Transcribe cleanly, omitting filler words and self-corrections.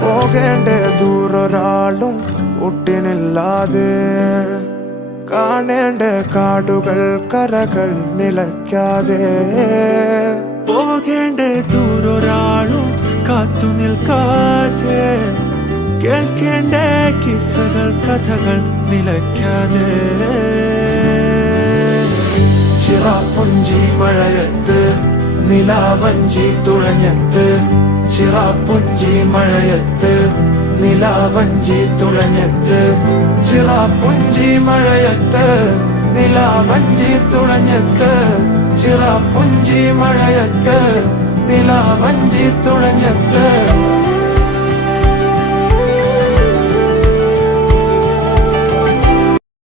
പോകേണ്ട ദൂരൊരാളും ഒട്ടിനില്ലാതെ, കാണേണ്ട കാടുകൾ കരകൾ നിലയ്ക്കാതെ. പോകേണ്ട ദൂരൊരാളും കാത്തു നിൽക്കാതെ, കേൾക്കേണ്ട കിസ്സകൾ കഥകൾ നിലയ്ക്കാതെ. ചിറാപ്പുഞ്ചി മഴയത്ത് നിലാവഞ്ചി തുഴഞ്ഞത്ത്, ചിറാപ്പുഞ്ചി മഴയത്ത് നിലാവഞ്ചി തുഴഞ്ഞത്ത്, ചിറാപ്പുഞ്ചി മഴയത്ത് നിലാവഞ്ചി തുഴഞ്ഞത്ത്, ചിറാപ്പുഞ്ചി മഴയത്ത് നിലാവഞ്ചി തുഴഞ്ഞത്ത്.